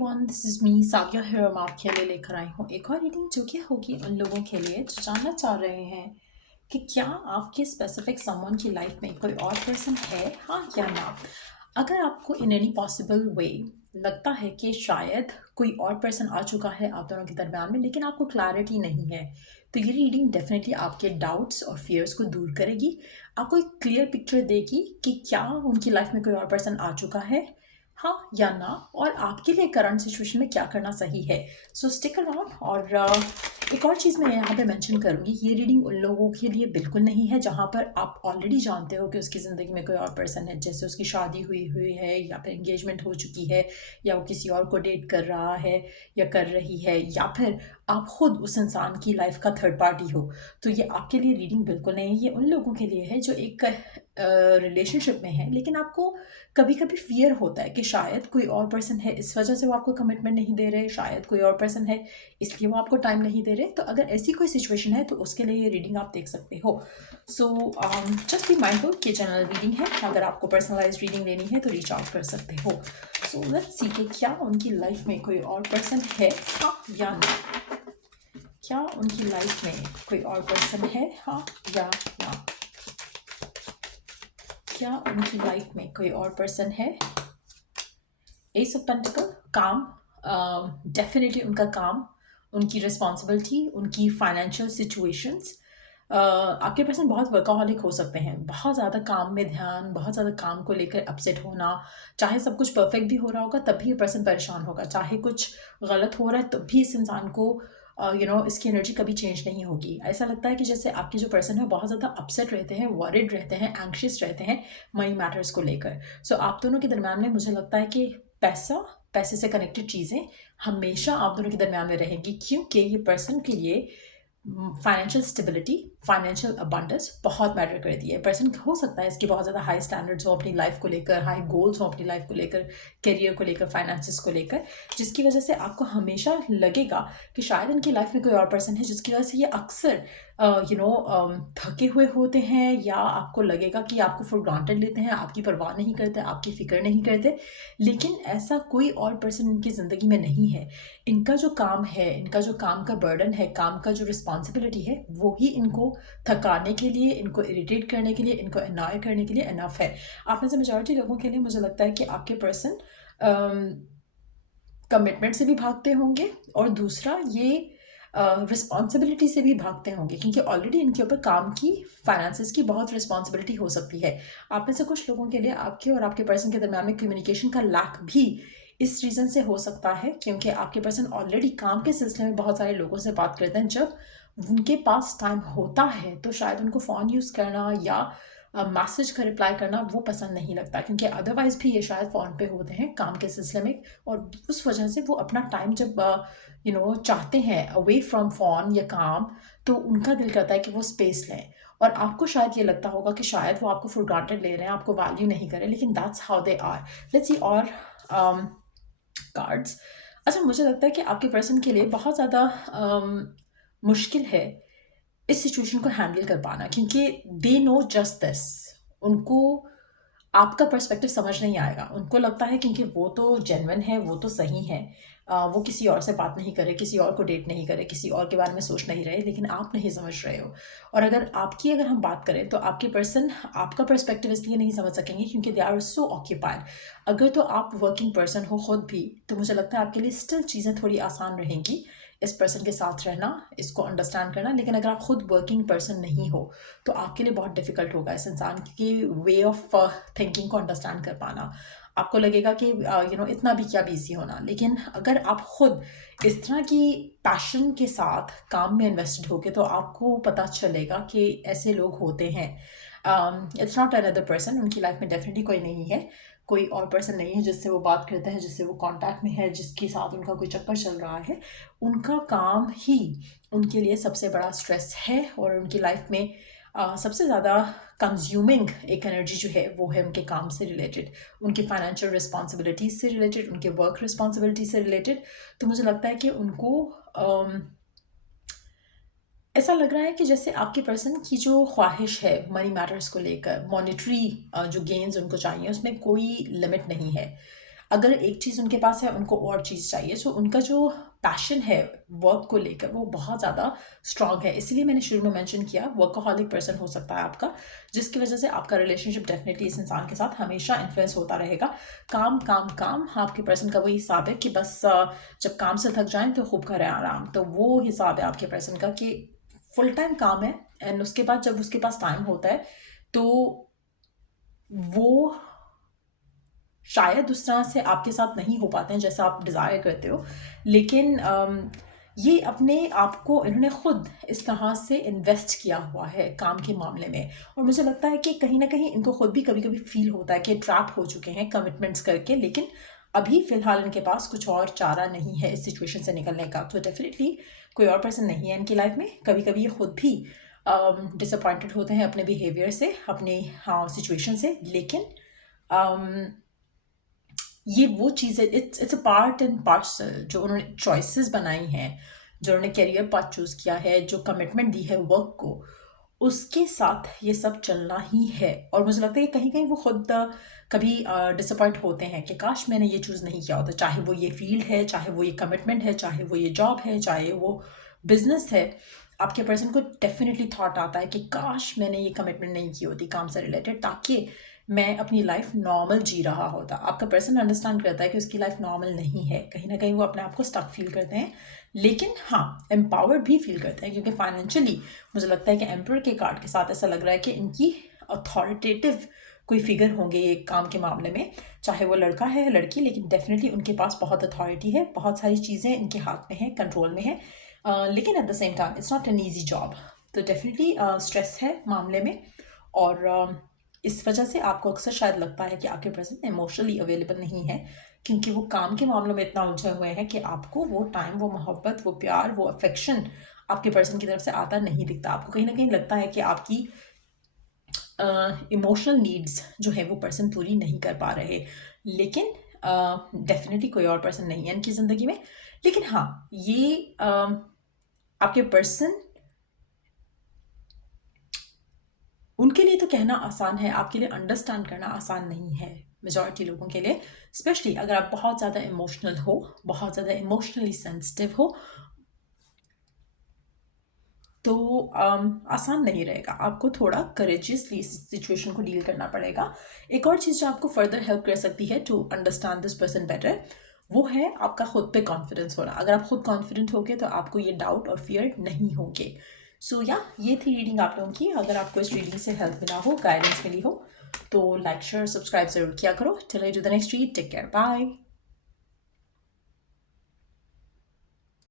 Everyone, this is me Savia here. मैं आपके लिए लेकर आई हूँ एक और रीडिंग जो कि होगी उन लोगों के लिए जो जानना चाह रहे हैं कि क्या आपके स्पेसिफिक समवन की लाइफ में कोई और पर्सन है, हाँ या ना। अगर आपको इन एनी पॉसिबल वे लगता है कि शायद कोई और पर्सन आ चुका है आप दोनों के दरमियान में, लेकिन आपको क्लैरिटी नहीं है, तो ये रीडिंग डेफिनेटली आपके डाउट्स और फियर्स को दूर करेगी। आपको एक क्लियर पिक्चर देगी कि क्या उनकी लाइफ में कोई और पर्सन आ चुका है, हाँ या ना, और आपके लिए करंट सिचुएशन में क्या करना सही है। सो स्टिक अराउंड। और एक और चीज़ मैं यहाँ पे मेंशन करूँगी, ये रीडिंग उन लोगों के लिए बिल्कुल नहीं है जहाँ पर आप ऑलरेडी जानते हो कि उसकी ज़िंदगी में कोई और पर्सन है, जैसे उसकी शादी हुई हुई है या फिर एंगेजमेंट हो चुकी है या वो किसी और को डेट कर रहा है या कर रही है, या फिर आप खुद उस इंसान की लाइफ का थर्ड पार्टी हो। तो ये आपके लिए रीडिंग बिल्कुल नहीं है। ये उन लोगों के लिए है जो एक रिलेशनशिप में है, लेकिन आपको कभी कभी फियर होता है कि शायद कोई और पर्सन है, इस वजह से वो आपको कमिटमेंट नहीं दे रहे, शायद कोई और पर्सन है इसलिए वो आपको टाइम नहीं दे रहे। तो अगर ऐसी कोई सिचुएशन है तो उसके लिए ये रीडिंग आप देख सकते हो। सो जस्ट बी माइंडफुल कि जनरल रीडिंग है, अगर आपको पर्सनलाइज रीडिंग लेनी है तो रीच आउट कर सकते हो। सो लेट्स सी कि क्या उनकी लाइफ में कोई और पर्सन है, हाँ या ना। क्या उनकी लाइफ में कोई और पर्सन है, हाँ या ना। क्या उनकी लाइफ में कोई और पर्सन है। एस ऑफ पेंटिकल, काम, डेफिनेटली उनका काम, उनकी रिस्पॉन्सिबिलिटी, उनकी फाइनेंशियल सिचुएशंस। आपके पर्सन बहुत वर्काहॉलिक हो सकते हैं, बहुत ज़्यादा काम में ध्यान, बहुत ज़्यादा काम को लेकर अपसेट होना। चाहे सब कुछ परफेक्ट भी हो रहा होगा तब भी ये पर्सन परेशान होगा, चाहे कुछ गलत हो रहा है तब भी इस इंसान को इसकी एनर्जी कभी चेंज नहीं होगी। ऐसा लगता है कि जैसे आपके जो पर्सन है बहुत ज़्यादा अपसेट रहते हैं, वरिड रहते हैं, एंग्शियस रहते हैं मनी मैटर्स को लेकर। सो आप दोनों के दरम्यान में मुझे लगता है कि पैसा, पैसे से कनेक्टेड चीज़ें हमेशा आप दोनों के दरम्यान में रहेंगी, क्योंकि ये पर्सन के लिए फाइनेंशियल स्टेबिलिटी, फाइनेंशियल अबंडेंस बहुत मैटर करती है। पर्सन हो सकता है इसके बहुत ज़्यादा हाई स्टैंडर्ड्स हो अपनी लाइफ को लेकर, हाई गोल्स हो अपनी लाइफ को लेकर, करियर को लेकर, फाइनेंसिस को लेकर, जिसकी वजह से आपको हमेशा लगेगा कि शायद इनकी लाइफ में कोई और पर्सन है, जिसकी वजह से ये अक्सर थके हुए होते हैं, या आपको लगेगा कि आपको फॉर ग्रांटेड लेते हैं, आपकी परवाह नहीं करते, आपकी फिक्र नहीं करते। लेकिन ऐसा कोई और पर्सन इनकी ज़िंदगी में नहीं है। इनका जो काम है, इनका जो काम का बर्डन है, काम का जो रिस्पॉन्सिबिलिटी है, वो ही इनको थकाने के लिए, इनको इरिटेट करने के लिए, इनको अनॉय करने के लिए इनफ है। आप में से मेजॉरिटी लोगों के लिए मुझे लगता है कि आपके पर्सन कमिटमेंट से भी भागते होंगे, और दूसरा ये रिस्पॉन्सिबिलिटी से भी भागते होंगे, क्योंकि ऑलरेडी इनके ऊपर काम की, फाइनेंसेस की बहुत रिस्पॉन्सिबिलिटी हो सकती है। आप में से कुछ लोगों के लिए आपके और आपके पर्सन के दरम्यान में कम्युनिकेशन का लैक भी इस रीज़न से हो सकता है, क्योंकि आपके पर्सन ऑलरेडी काम के सिलसिले में बहुत सारे लोगों से बात करते हैं। जब उनके पास टाइम होता है तो शायद उनको फ़ोन यूज़ करना या मैसेज का रिप्लाई करना वो पसंद नहीं लगता, क्योंकि अदरवाइज़ भी ये शायद फ़ोन पे होते हैं काम के सिलसिले में, और उस वजह से वो अपना टाइम जब चाहते हैं अवे फ्रॉम फ़ोन या काम, तो उनका दिल करता है कि वो स्पेस लें। और आपको शायद ये लगता होगा कि शायद वो आपको फॉर ग्रांटेड ले रहे हैं, आपको वैल्यू नहीं कर रहे, लेकिन that's how they are. Let's see और कार्ड्स। अच्छा, मुझे लगता है कि आपके पर्सन के लिए बहुत ज़्यादा मुश्किल है इस सिचुएशन को हैंडल कर पाना, क्योंकि दे नो जस्ट दिस। उनको आपका पर्सपेक्टिव समझ नहीं आएगा। उनको लगता है क्योंकि वो तो जेन्युइन है, वो तो सही है, वो किसी और से बात नहीं करे, किसी और को डेट नहीं करे, किसी और के बारे में सोच नहीं रहे, लेकिन आप नहीं समझ रहे हो। और अगर हम बात करें तो आपके पर्सन आपका पर्सपेक्टिव इसलिए नहीं समझ सकेंगे क्योंकि दे आर सो ऑक्यूपाइड। अगर तो आप वर्किंग पर्सन हो खुद भी, तो मुझे लगता है आपके लिए स्टिल चीज़ें थोड़ी आसान रहेंगी इस पर्सन के साथ रहना, इसको अंडरस्टैंड करना। लेकिन अगर आप खुद वर्किंग पर्सन नहीं हो तो आपके लिए बहुत डिफ़िकल्ट होगा इस इंसान की वे ऑफ थिंकिंग को अंडरस्टैंड कर पाना। आपको लगेगा कि इतना भी क्या बिजी होना। लेकिन अगर आप खुद इस तरह की पैशन के साथ काम में इन्वेस्टेड होगे तो आपको पता चलेगा कि ऐसे लोग होते हैं। इट्स नॉट अनदर पर्सन, उनकी लाइफ में डेफिनेटली कोई नहीं है, कोई और पर्सन नहीं है जिससे वो बात करते हैं, जिससे वो कांटेक्ट में है, जिसके साथ उनका कोई चक्कर चल रहा है। उनका काम ही उनके लिए सबसे बड़ा स्ट्रेस है, और उनकी लाइफ में सबसे ज़्यादा कंज्यूमिंग एक एनर्जी जो है वो है उनके काम से रिलेटेड, उनकी फाइनेंशियल रिस्पॉन्सिबिलिटीज से रिलेटेड, उनके वर्क रिस्पॉन्सिबिलिटी से रिलेटेड। तो मुझे लगता है कि उनको ऐसा लग रहा है कि जैसे आपके पर्सन की जो ख्वाहिश है मनी मैटर्स को लेकर, मॉनेटरी जो गेन्स उनको चाहिए, उसमें कोई लिमिट नहीं है। अगर एक चीज़ उनके पास है, उनको और चीज़ चाहिए। सो उनका जो पैशन है वर्क को लेकर वो बहुत ज़्यादा स्ट्रांग है। इसीलिए मैंने शुरू में मेंशन किया वर्कaholic पर्सन हो सकता है आपका, जिसकी वजह से आपका रिलेशनशिप डेफिनेटली इस इंसान के साथ हमेशा इन्फ्लुएंस होता रहेगा। काम काम काम, आपके पर्सन का वही हिसाब है कि बस जब काम से थक जाएं तो खूब करें आराम। तो वो हिसाब है आपके पर्सन का कि फुल टाइम काम है, एंड उसके बाद जब उसके पास टाइम होता है तो वो शायद उस तरह से आपके साथ नहीं हो पाते हैं जैसा आप डिज़ायर करते हो, लेकिन ये अपने आप को इन्होंने खुद इस तरह से इन्वेस्ट किया हुआ है काम के मामले में। और मुझे लगता है कि कहीं ना कहीं इनको खुद भी कभी कभी फील होता है कि ट्रैप हो चुके हैं कमिटमेंट्स करके, लेकिन अभी फ़िलहाल इनके पास कुछ और चारा नहीं है इस सिचुएशन से निकलने का। तो डेफिनेटली कोई और पर्सन नहीं है इनकी लाइफ में। कभी कभी ये खुद भी डिसअपॉइंटेड होते हैं अपने बिहेवियर से, अपने सिचुएशन से, लेकिन ये वो चीज़ है, it's a part and parcel जो उन्होंने चॉइसेस बनाई हैं, जो उन्होंने करियर पाथ चूज़ किया है, जो कमिटमेंट दी है वर्क को, उसके साथ ये सब चलना ही है। और मुझे लगता है कि कहीं कहीं वो खुद कभी डिसअपॉइंट होते हैं कि काश मैंने ये चूज़ नहीं किया होता, चाहे वो ये फील्ड है, चाहे वो ये कमिटमेंट है, चाहे वो ये जॉब है, चाहे वो बिजनेस है। आपके पर्सन को डेफिनेटली थॉट आता है कि काश मैंने ये कमिटमेंट नहीं की होती काम से रिलेटेड, ताकि मैं अपनी लाइफ नॉर्मल जी रहा होता। आपका पर्सन अंडरस्टैंड करता है कि उसकी लाइफ नॉर्मल नहीं है, कहीं ना कहीं वो अपने आप को स्टक फील करते हैं, लेकिन हाँ एम्पावर्ड भी फील करते हैं, क्योंकि फाइनेंशियली मुझे लगता है कि एम्पर के कार्ड के साथ ऐसा लग रहा है कि इनकी अथॉरिटेटिव कोई फिगर होंगे ये काम के मामले में, चाहे वो लड़का है या लड़की, लेकिन डेफिनेटली उनके पास बहुत अथॉरिटी है, बहुत सारी चीज़ें इनके हाथ में है, कंट्रोल में है। लेकिन at the same time it's not an easy job. तो डेफिनेटली स्ट्रेस है मामले में, और इस वजह से आपको अक्सर शायद लगता है कि आपके पर्सन इमोशनली अवेलेबल नहीं है, क्योंकि वो काम के मामलों में इतना उलझे हुए हैं कि आपको वो टाइम, वो मोहब्बत, वो प्यार, वो अफेक्शन आपके पर्सन की तरफ से आता नहीं दिखता। आपको कहीं ना कहीं लगता है कि आपकी इमोशनल नीड्स जो है वो पर्सन पूरी नहीं कर पा रहे, लेकिन डेफिनेटली कोई और पर्सन नहीं है इनकी ज़िंदगी में। लेकिन हाँ, ये आपके पर्सन, उनके लिए तो कहना आसान है, आपके लिए अंडरस्टैंड करना आसान नहीं है मेजॉरिटी लोगों के लिए। स्पेशली अगर आप बहुत ज़्यादा इमोशनल हो, बहुत ज़्यादा इमोशनली सेंसिटिव हो, तो आसान नहीं रहेगा, आपको थोड़ा करेजियसली इस सिचुएशन को डील करना पड़ेगा। एक और चीज़ जो आपको फर्दर हेल्प कर सकती है to understand this person better, वो है आपका खुद पे कॉन्फिडेंस होना। अगर आप खुद कॉन्फिडेंट होगे तो आपको ये डाउट और फियर नहीं होंगे। सो या ये थी रीडिंग आप लोगों की। अगर आपको इस रीडिंग से हेल्प मिला हो, गाइडेंस मिली हो, तो लाइक शेयर सब्सक्राइब जरूर किया करो। Till I do the next read, take care, bye.